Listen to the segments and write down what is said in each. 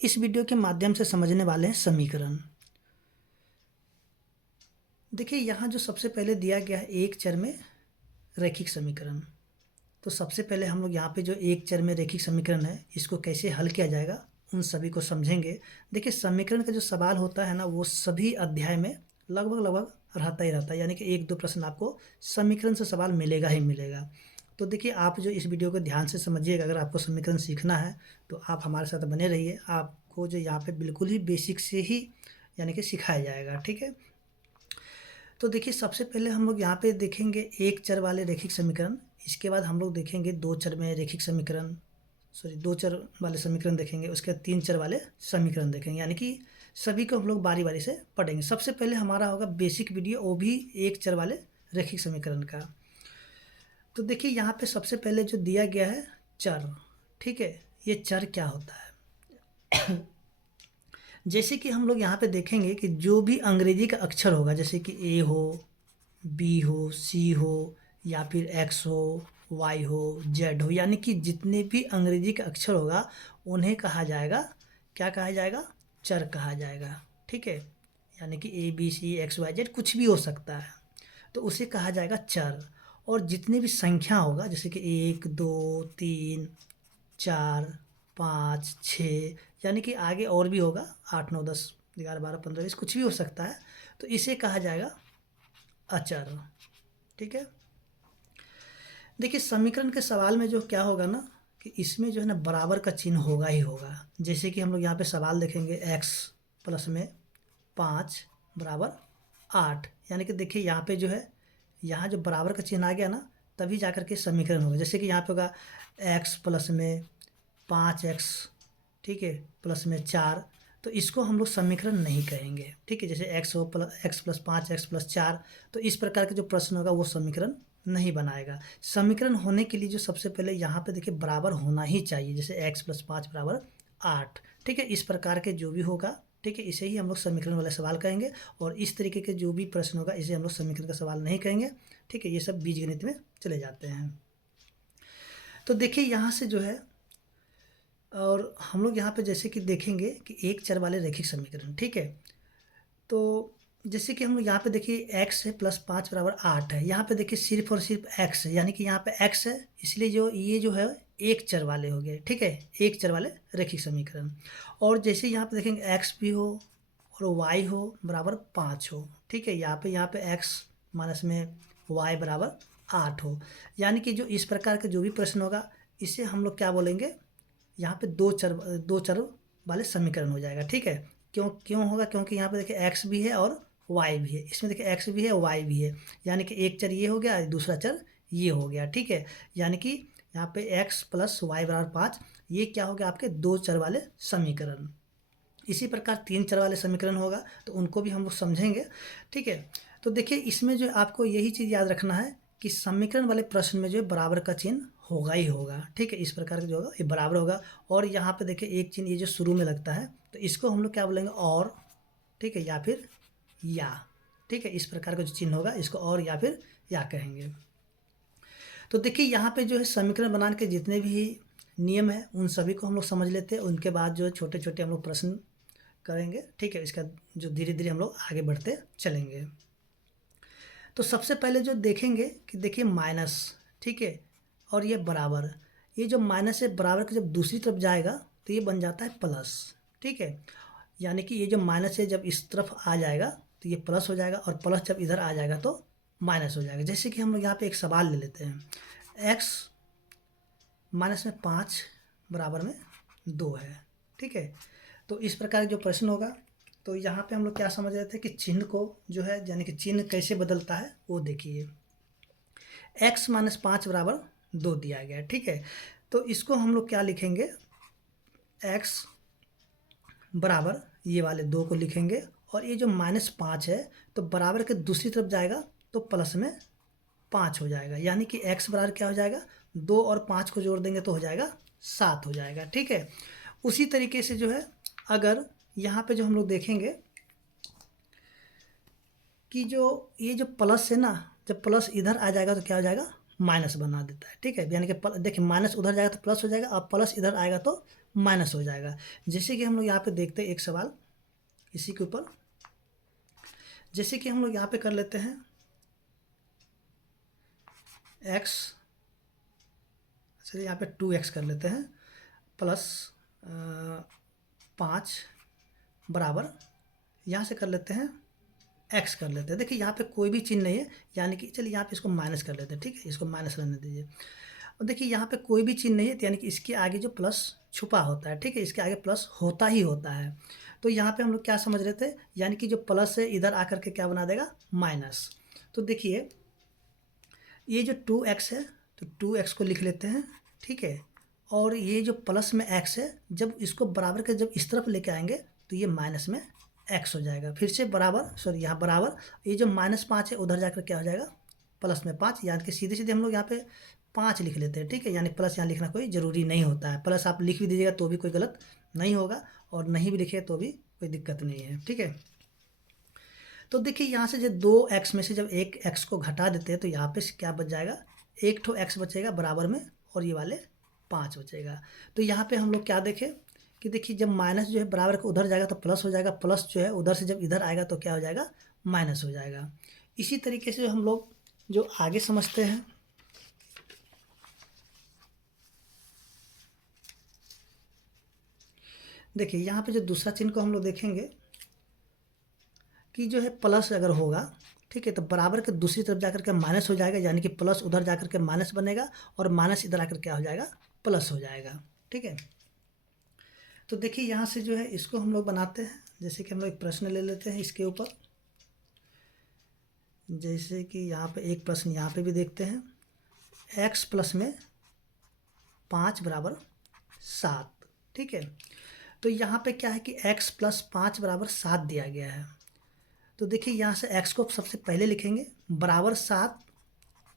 इस वीडियो के माध्यम से समझने वाले हैं समीकरण। देखिए यहाँ जो सबसे पहले दिया गया है एक चर में रैखिक समीकरण। तो सबसे पहले हम लोग यहाँ पे जो एक चर में रैखिक समीकरण है इसको कैसे हल किया जाएगा उन सभी को समझेंगे। देखिए समीकरण का जो सवाल होता है ना वो सभी अध्याय में लगभग रहता ही रहता है, यानी कि एक दो प्रश्न आपको समीकरण से सवाल मिलेगा ही मिलेगा। तो देखिए आप जो इस वीडियो को ध्यान से समझिएगा, अगर आपको समीकरण सीखना है तो आप हमारे साथ बने रहिए। आपको जो यहाँ पे बिल्कुल ही बेसिक से ही यानी कि सिखाया जाएगा, ठीक है। तो देखिए सबसे पहले हम लोग यहाँ पे देखेंगे एक चर वाले रैखिक समीकरण। इसके बाद हम लोग देखेंगे दो चर में रैखिक समीकरण, सॉरी दो चर वाले समीकरण देखेंगे। उसके बाद तीन चर वाले समीकरण देखेंगे, यानी कि सभी को हम लोग बारी बारी से पढ़ेंगे। सबसे पहले हमारा होगा बेसिक वीडियो, वो भी एक चर वाले रैखिक समीकरण का। तो देखिए यहाँ पे सबसे पहले जो दिया गया है चर, ठीक है। ये चर क्या होता है जैसे कि हम लोग यहाँ पे देखेंगे कि जो भी अंग्रेजी का अक्षर होगा, जैसे कि ए हो, बी हो, सी हो, या फिर एक्स हो, वाई हो, जेड हो, यानी कि जितने भी अंग्रेजी का अक्षर होगा उन्हें कहा जाएगा, क्या कहा जाएगा, चर कहा जाएगा, ठीक है। यानी कि A B C X Y Z कुछ भी हो सकता है, तो उसे कहा जाएगा चर। और जितने भी संख्या होगा, जैसे कि एक दो तीन चार पाँच छः, यानी कि आगे और भी होगा, 8 9 10 11 12 15 20 कुछ भी हो सकता है, तो इसे कहा जाएगा अचर, ठीक है। देखिए समीकरण के सवाल में जो क्या होगा ना कि इसमें जो है ना बराबर का चिन्ह होगा ही होगा। जैसे कि हम लोग यहाँ पे सवाल देखेंगे x प्लस में 5 बराबर 8, यानी कि देखिए यहाँ पे जो है, यहाँ जो बराबर का चिन्ह आ गया ना तभी जा कर के समीकरण होगा। जैसे कि यहाँ पे होगा x प्लस में 5x, ठीक है, प्लस में 4, तो इसको हम लोग समीकरण नहीं कहेंगे, ठीक है। जैसे x हो plus x plus 5x plus 4, तो इस प्रकार के जो प्रश्न होगा वो समीकरण नहीं बनाएगा। समीकरण होने के लिए जो सबसे पहले यहाँ पे देखिए बराबर होना ही चाहिए, जैसे x प्लस 5 बराबर 8, ठीक है। इस प्रकार के जो भी होगा, ठीक है, इसे ही हम लोग समीकरण वाले सवाल कहेंगे। और इस तरीके के जो भी प्रश्न होगा इसे हम लोग समीकरण का सवाल नहीं कहेंगे, ठीक है। ये सब बीजगणित में चले जाते हैं। तो देखिए यहाँ से जो है, और हम लोग यहाँ पे जैसे कि देखेंगे कि एक चर वाले रैखिक समीकरण, ठीक है। तो जैसे कि हम लोग यहाँ पे देखिए x है प्लस 5 बराबर 8 है, यहाँ पे देखिए सिर्फ और सिर्फ x है, यानी कि यहाँ पे x है, इसलिए जो ये जो है एक चर वाले हो गए, ठीक है, एक चर वाले रैखिक समीकरण। और जैसे यहाँ पे देखेंगे x भी हो और y हो बराबर 5 हो, ठीक है, यहाँ पे x माइनस में y बराबर 8 हो, यानी कि जो इस प्रकार का जो भी प्रश्न होगा इसे हम लोग क्या बोलेंगे, यहाँ पे दो चर वाले समीकरण हो जाएगा, ठीक है। क्यों क्यों होगा, क्योंकि यहाँ पे देखिए x भी है और y भी है, इसमें देखिए x भी है y भी है, यानी कि एक चर ये हो गया, दूसरा चर ये हो गया, ठीक है। यानी कि यहाँ पे x प्लस वाई बराबर 5, ये क्या हो गया आपके दो चर वाले समीकरण। इसी प्रकार तीन चर वाले समीकरण होगा तो उनको भी हम लोग समझेंगे, ठीक है। तो देखिए इसमें जो आपको यही चीज़ याद रखना है कि समीकरण वाले प्रश्न में जो बराबर का चिन्ह होगा ही होगा, ठीक है। इस प्रकार का जो होगा ये बराबर होगा। और यहाँ पे देखिए एक चिन्ह ये जो शुरू में लगता है तो इसको हम लोग क्या बोलेंगे, और, ठीक है, या फिर या, ठीक है। इस प्रकार का जो चिन्ह होगा इसको और या फिर या कहेंगे। तो देखिए यहाँ पे जो है समीकरण बनाने के जितने भी नियम है उन सभी को हम लोग समझ लेते हैं। उनके बाद जो है छोटे छोटे हम लोग प्रश्न करेंगे, ठीक है। इसका जो धीरे धीरे हम लोग आगे बढ़ते चलेंगे। तो सबसे पहले जो देखेंगे कि देखिए माइनस, ठीक है, और ये बराबर, ये जो माइनस है बराबर के जब दूसरी तरफ जाएगा तो ये बन जाता है प्लस, ठीक है। यानी कि ये जो माइनस है जब इस तरफ आ जाएगा तो ये प्लस हो जाएगा, और प्लस जब इधर आ जाएगा तो माइनस हो जाएगा। जैसे कि हम लोग यहाँ पे एक सवाल ले लेते हैं, x माइनस में 5 बराबर में 2 है, ठीक है। तो इस प्रकार जो प्रश्न होगा तो यहाँ पे हम लोग क्या समझ रहे थे कि चिन्ह को जो है, यानी कि चिन्ह कैसे बदलता है वो देखिए। x माइनस 5 बराबर 2 दिया गया है, ठीक है। तो इसको हम लोग क्या लिखेंगे, x बराबर ये वाले 2 को लिखेंगे, और ये जो माइनस 5 है तो बराबर के दूसरी तरफ जाएगा तो प्लस में 5 हो जाएगा, यानी कि x बराबर क्या हो जाएगा, 2 और 5 को जोड़ देंगे तो हो जाएगा 7 हो जाएगा, ठीक है। उसी तरीके से जो है अगर यहाँ पे जो हम लोग देखेंगे कि जो ये जो प्लस है ना, जब प्लस इधर आ जाएगा तो क्या हो जाएगा, माइनस बना देता है, ठीक है। यानी कि देखिए माइनस उधर जाएगा तो प्लस हो जाएगा, और प्लस इधर आएगा तो माइनस हो जाएगा। जैसे कि हम लोग यहाँ पे देखते हैं एक सवाल इसी के ऊपर, जैसे कि हम लोग यहाँ पे कर लेते हैं x, चलिए यहाँ पे 2x कर लेते हैं प्लस 5 बराबर, यहाँ से कर लेते हैं x कर लेते हैं। देखिए यहाँ पे कोई भी चिन्ह नहीं है, यानी कि चलिए यहाँ पे इसको माइनस कर लेते हैं, ठीक है, इसको माइनस रहने दीजिए। और देखिए यहाँ पे कोई भी चिन्ह नहीं है, तो यानी कि इसके आगे जो प्लस छुपा होता है, ठीक है, इसके आगे प्लस होता ही होता है। तो यहाँ पे हम लोग क्या समझ रहे थे, यानी कि जो प्लस है इधर आकर के क्या बना देगा, माइनस। तो देखिए ये जो 2x है, तो 2x को लिख लेते हैं, ठीक है, और ये जो प्लस में x है, जब इसको बराबर के जब इस तरफ लेके आएंगे तो ये माइनस में x हो जाएगा। फिर से बराबर, सॉरी यहाँ बराबर, ये जो -5 है उधर जाकर क्या हो जाएगा, प्लस में 5, यानी कि सीधे सीधे हम लोग यहाँ पे 5 लिख लेते हैं, ठीक है, यानी प्लस यहाँ लिखना कोई ज़रूरी नहीं होता है। प्लस आप लिख भी दीजिएगा तो भी कोई गलत नहीं होगा, और नहीं भी लिखे तो भी कोई दिक्कत नहीं है, ठीक है। तो देखिए यहाँ से जो 2x में से जब एक x को घटा देते हैं तो यहाँ पे क्या बच जाएगा, एक ठो x बचेगा बराबर में, और ये वाले 5 बचेगा। तो यहाँ पे हम लोग क्या देखें कि देखिए जब माइनस जो है बराबर के उधर जाएगा तो प्लस हो जाएगा, प्लस जो है उधर से जब इधर आएगा तो क्या हो जाएगा, माइनस हो जाएगा। इसी तरीके से हम लोग जो आगे समझते हैं, देखिए यहाँ पे जो दूसरा चिन्ह को हम लोग देखेंगे कि जो है प्लस अगर होगा, ठीक है, तो बराबर के दूसरी तरफ जाकर के माइनस हो जाएगा, यानी कि प्लस उधर जाकर के माइनस बनेगा, और माइनस इधर आकर क्या हो जाएगा, प्लस हो जाएगा, ठीक है। तो देखिए यहाँ से जो है इसको हम लोग बनाते हैं, जैसे कि हम लोग एक प्रश्न ले लेते हैं इसके ऊपर, जैसे कि यहाँ पे एक प्रश्न यहाँ पे भी देखते हैं, x प्लस में 5 बराबर 7, ठीक है। तो यहाँ पे क्या है कि x प्लस 5 बराबर 7 दिया गया है। तो देखिए यहाँ से x को सबसे पहले लिखेंगे बराबर 7,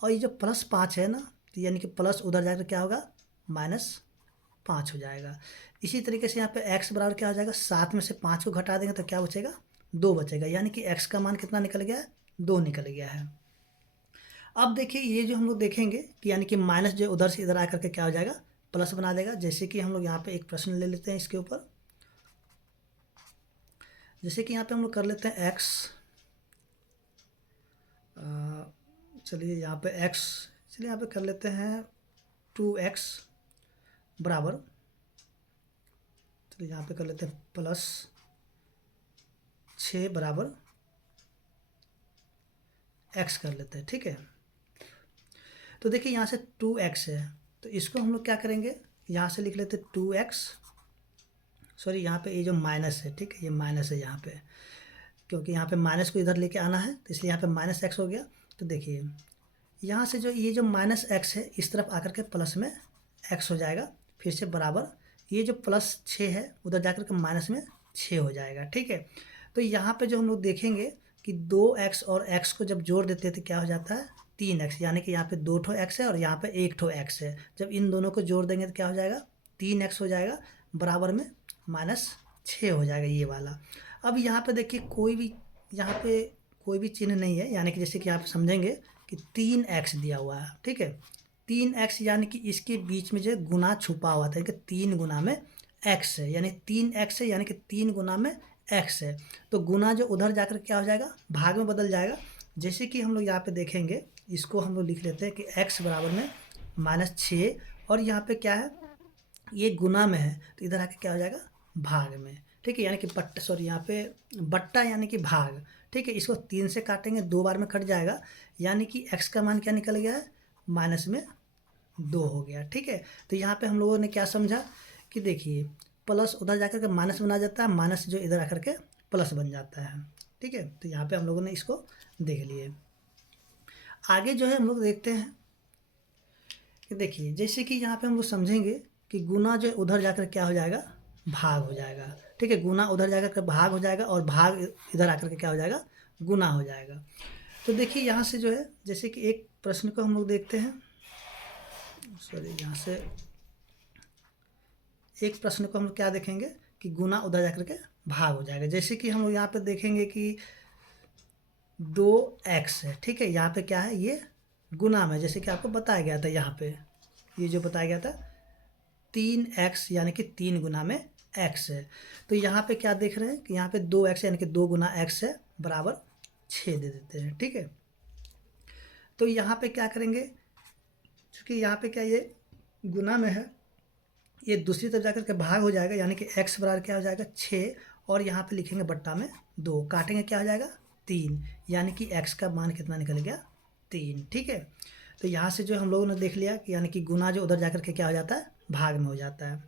और ये जो प्लस 5 है ना, तो यानी कि प्लस उधर जाकर क्या होगा, -5 हो जाएगा। इसी तरीके से यहाँ पे x बराबर क्या हो जाएगा, 7 में से 5 को घटा देंगे तो क्या बचेगा, 2 बचेगा, यानी कि x का मान कितना निकल गया है, 2 निकल गया है। अब देखिए ये जो हम लोग देखेंगे कि यानी कि माइनस जो उधर से इधर आकर के क्या हो जाएगा, प्लस बना देगा। जैसे कि हम लोग यहाँ पे एक प्रश्न ले लेते हैं इसके ऊपर, जैसे कि यहाँ पे हम लोग कर लेते हैं x, चलिए यहाँ पे x, चलिए यहाँ पे कर लेते हैं 2x बराबर, चलिए यहाँ पे कर लेते हैं प्लस 6 बराबर x कर लेते हैं, ठीक है। तो देखिए यहाँ से 2x है, तो इसको हम लोग क्या करेंगे, यहाँ से लिख लेते हैं 2x, सॉरी यहाँ पे ये जो माइनस है, ठीक है, ये माइनस है यहाँ पे, क्योंकि यहाँ पे माइनस को इधर लेके आना है, तो इसलिए यहाँ पे -x हो गया। तो देखिए यहाँ से जो ये जो -x है इस तरफ आकर के प्लस में x हो जाएगा, फिर से बराबर, ये जो +6 है उधर जाकर के माइनस में 6 हो जाएगा, ठीक है। तो यहाँ पे जो हम लोग देखेंगे कि 2x और x को जब जोड़ देते हैं तो क्या हो जाता है, 3x, यानी कि यहाँ पे 2 ठो x है और यहाँ पे 1 ठो x है। जब इन दोनों को जोड़ देंगे तो क्या हो जाएगा, 3x हो जाएगा, बराबर में -6 हो जाएगा ये वाला। अब यहाँ पे देखिए कोई भी यहाँ पे कोई भी चिन्ह नहीं है, यानी कि जैसे कि आप समझेंगे कि 3x दिया हुआ है, ठीक है, 3x यानी कि इसके बीच में जो गुना छुपा हुआ था कि 3 गुना में x है, यानी 3x है, यानी कि 3 गुना में x है। तो गुना जो उधर जाकर क्या हो जाएगा, भाग में बदल जाएगा। जैसे कि हम लोग यहाँ पे देखेंगे, इसको हम लोग लिख लेते हैं कि x बराबर में -6, और यहाँ पे क्या है, ये गुना में है तो इधर आके क्या हो जाएगा, भाग में, ठीक है, यानी कि बट्टा, सॉरी यहाँ पे बट्टा यानी कि भाग, ठीक है। इसको 3 से काटेंगे 2 बार में कट जाएगा, यानी कि x का मान क्या निकल गया है, -2 हो गया, ठीक है। तो यहाँ पे हम लोगों ने क्या समझा कि देखिए प्लस उधर जाकर के माइनस बना जाता है, माइनस जो इधर आकर के प्लस बन जाता है, ठीक है। तो यहाँ पे हम लोगों ने इसको देख लिए। आगे जो है हम लोग देखते हैं कि देखिए जैसे कि यहाँ पे हम लोग समझेंगे कि गुना जो उधर जाकर क्या हो जाएगा, भाग हो जाएगा, ठीक है, गुना उधर जाकर के भाग हो जाएगा, और भाग इधर आकर के क्या हो जाएगा, गुना हो जाएगा। तो देखिए यहाँ से जो है, जैसे कि एक प्रश्न को हम लोग देखते हैं, सॉरी यहाँ से एक प्रश्न को हम लोग क्या देखेंगे कि गुना उधर जाकर के भाग हो जाएगा। जैसे कि हम लोग यहाँ पे देखेंगे कि 2x है, ठीक है, यहाँ पे क्या है, ये गुना में, जैसे कि आपको बताया गया था, यहाँ पे ये जो बताया गया था 3x यानी कि 3 गुना में x है। तो यहाँ पे क्या देख रहे हैं कि यहाँ पे 2x यानी कि 2 गुना x है बराबर 6 दे देते हैं। ठीक है, तो यहाँ पे क्या करेंगे, क्योंकि यहाँ पे क्या ये गुना में है, ये दूसरी तरफ जाकर के भाग हो जाएगा, यानी कि x बराबर क्या हो जाएगा 6, और यहाँ पे लिखेंगे बट्टा में 2, काटेंगे क्या हो जाएगा 3, यानी कि x का मान कितना निकल गया 3। ठीक है, तो यहाँ से जो हम लोगों ने देख लिया कि यानी कि गुना जो उधर जाकर के क्या हो जाता है भाग में हो जाता है।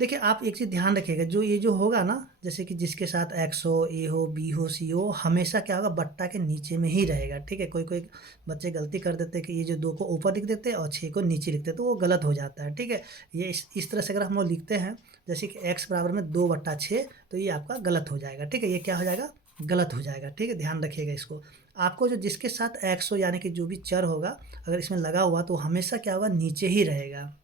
देखिए आप एक चीज़ ध्यान रखिएगा, जो ये जो होगा ना, जैसे कि जिसके साथ x हो, a हो, b हो, c हो, हमेशा क्या होगा बट्टा के नीचे में ही रहेगा। ठीक है, कोई कोई बच्चे गलती कर देते हैं कि ये जो 2 को ऊपर लिख देते हैं और 6 को नीचे लिखते हैं, तो वो गलत हो जाता है। ठीक है, ये इस तरह से अगर हम लोग लिखते हैं जैसे कि x बराबर में 2/6, तो ये आपका गलत हो जाएगा। ठीक है, ये क्या हो जाएगा गलत हो जाएगा। ठीक है, ध्यान रखिएगा इसको। आपको जो जिसके साथ x हो यानी कि जो भी चर होगा अगर इसमें लगा हुआ तो हमेशा क्या होगा नीचे ही रहेगा।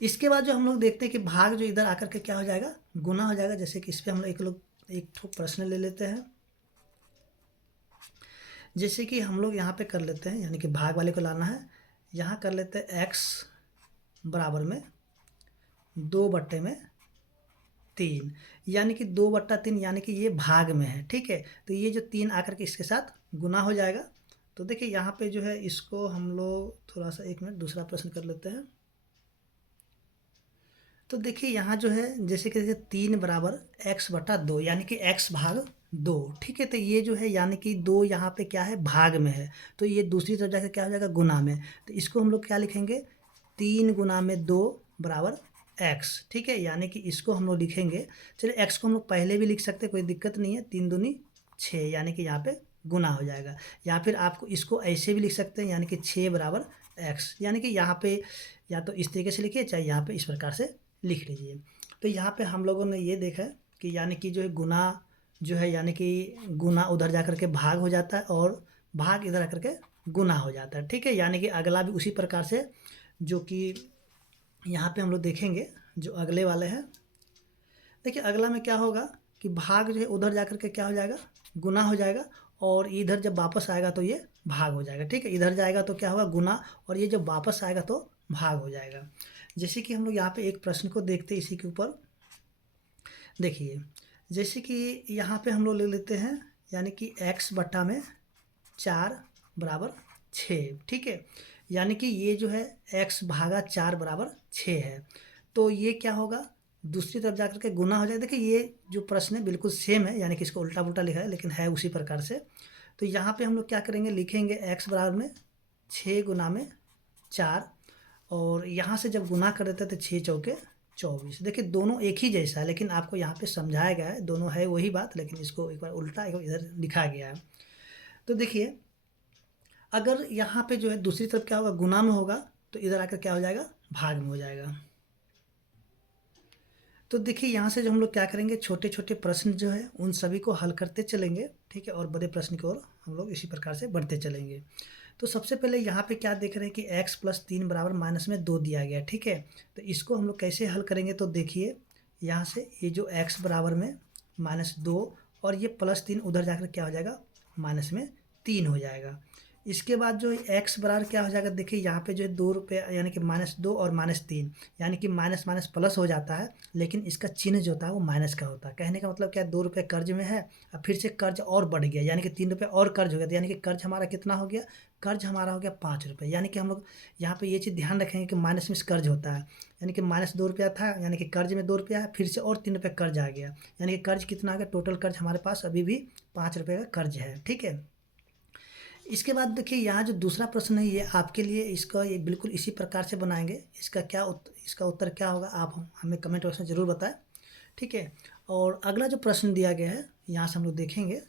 इसके बाद जो हम लोग देखते हैं कि भाग जो इधर आकर के क्या हो जाएगा गुना हो जाएगा। जैसे कि इस पर हम लोग एक ठो प्रश्न ले लेते हैं, जैसे कि हम लोग यहाँ पे कर लेते हैं, यानी कि भाग वाले को लाना है, यहाँ कर लेते हैं x बराबर में 2/3, यानी कि 2/3 यानी कि ये भाग में है। ठीक है, तो ये जो 3 आकर के इसके साथ गुना हो जाएगा। तो देखिए यहाँ पे जो है इसको हम लोग थोड़ा सा 1 मिनट दूसरा प्रश्न कर लेते हैं। तो देखिए यहाँ जो है जैसे कि 3 बराबर x/2 यानी कि x भाग 2। ठीक है, तो ये जो है यानी कि 2 यहाँ पे क्या है भाग में है, तो ये दूसरी तरफ जाकर क्या हो जाएगा गुना में। तो इसको हम लोग क्या लिखेंगे 3 गुना में 2 बराबर x। ठीक है, यानी कि इसको हम लोग लिखेंगे, चलिए x को हम लोग पहले भी लिख सकते हैं, कोई दिक्कत नहीं है, 3 दूनी 6 यानी कि यहाँ पे गुना हो जाएगा। या फिर आपको इसको ऐसे भी लिख सकते हैं, यानी कि 6 बराबर x, यानी कि यहाँ पे या तो इस तरीके से लिखिए चाहे यहाँ पे इस प्रकार से लिख लीजिए। तो यहाँ पे हम लोगों ने ये देखा कि यानी कि जो है गुना जो है यानी कि गुना उधर जा कर के भाग हो जाता है और भाग इधर आकर के गुना हो जाता है। ठीक है, यानी कि अगला भी उसी प्रकार से, जो कि यहाँ पे हम लोग देखेंगे जो अगले वाले हैं। देखिए अगला में क्या होगा कि भाग जो है उधर जा कर के क्या हो जाएगा गुना हो जाएगा, और इधर जब वापस आएगा तो ये भाग हो जाएगा। ठीक है, इधर जाएगा तो क्या होगा गुना, और ये जब वापस आएगा तो भाग हो जाएगा। जैसे कि हम लोग यहाँ पे एक प्रश्न को देखते हैं इसी के ऊपर। देखिए जैसे कि यहाँ पे हम लोग ले लेते हैं, यानी कि x/4 बराबर 6। ठीक है, यानी कि ये जो है x भागा 4 बराबर 6 है, तो ये क्या होगा दूसरी तरफ जाकर के गुना हो जाए। देखिए ये जो प्रश्न है बिल्कुल सेम है, यानी कि इसको उल्टा पुल्टा लिखा है लेकिन है उसी प्रकार से। तो यहाँ पे हम लोग क्या करेंगे लिखेंगे x बराबर में 6 गुना में 4, और यहाँ से जब गुना कर देते तो 6 चौके 24। देखिए दोनों एक ही जैसा है, लेकिन आपको यहाँ पे समझाया गया है, दोनों है वही बात, लेकिन इसको एक बार उल्टा एक बार इधर लिखा गया है। तो देखिए अगर यहाँ पे जो है दूसरी तरफ क्या होगा गुना में होगा, तो इधर आकर क्या हो जाएगा भाग में हो जाएगा। तो देखिए यहाँ से जो हम लोग क्या करेंगे छोटे छोटे प्रश्न जो है उन सभी को हल करते चलेंगे। ठीक है, और बड़े प्रश्न की ओर हम लोग इसी प्रकार से बढ़ते चलेंगे। तो सबसे पहले यहाँ पे क्या देख रहे हैं कि x + 3 बराबर -2 दिया गया। ठीक है, तो इसको हम लोग कैसे हल करेंगे, तो देखिए यहाँ से ये जो x बराबर में -2 और ये +3 उधर जाकर क्या हो जाएगा -3 हो जाएगा। इसके बाद जो x बराबर क्या हो जाएगा, देखिए यहाँ पे जो है 2 रुपये यानी कि -2 और -3 यानी कि माइनस माइनस प्लस हो जाता है, लेकिन इसका चिन्ह जो होता है वो माइनस का होता है। कहने का मतलब क्या है 2 रुपये कर्ज में है, अब फिर से कर्ज और बढ़ गया, यानी कि 3 रुपये और कर्ज हो गया, तो यानी कि कर्ज हमारा कितना हो गया, कर्ज हमारा हो गया 5 रुपये। यानी कि हम लोग यहाँ पे ये चीज़ ध्यान रखेंगे कि माइनस में कर्ज होता है, यानी कि -2 रुपया था, यानी कि कर्ज में 2 रुपया है, फिर से और 3 रुपये कर्ज आ गया, यानी कि कर्ज कितना आ गया, टोटल कर्ज हमारे पास अभी भी 5 रुपये का कर्ज है। ठीक है, इसके बाद देखिए यहाँ जो दूसरा प्रश्न है ये आपके लिए, इसका ये बिल्कुल इसी प्रकार से बनाएंगे। इसका उत्तर क्या होगा आप हमें कमेंट बॉक्स में ज़रूर बताएं। ठीक है, और अगला जो प्रश्न दिया गया है यहाँ से हम लोग देखेंगे,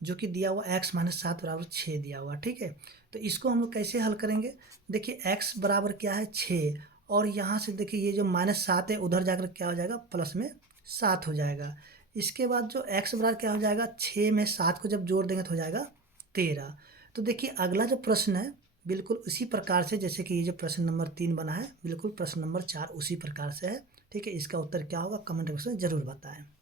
जो कि दिया हुआ x - 7 बराबर 6 दिया हुआ। ठीक है, तो इसको हम लोग कैसे हल करेंगे, देखिए x बराबर क्या है 6, और यहाँ से देखिए ये जो -7 है उधर जाकर क्या हो जाएगा +7 हो जाएगा। इसके बाद जो x बराबर क्या हो जाएगा 6 में 7 को जब जोड़ देंगे तो हो जाएगा 13। तो देखिए अगला जो प्रश्न है बिल्कुल उसी प्रकार से, जैसे कि ये जो प्रश्न नंबर 3 बना है बिल्कुल प्रश्न नंबर 4 उसी प्रकार से है। ठीक है, इसका उत्तर क्या होगा कमेंट बॉक्स में ज़रूर बताएं।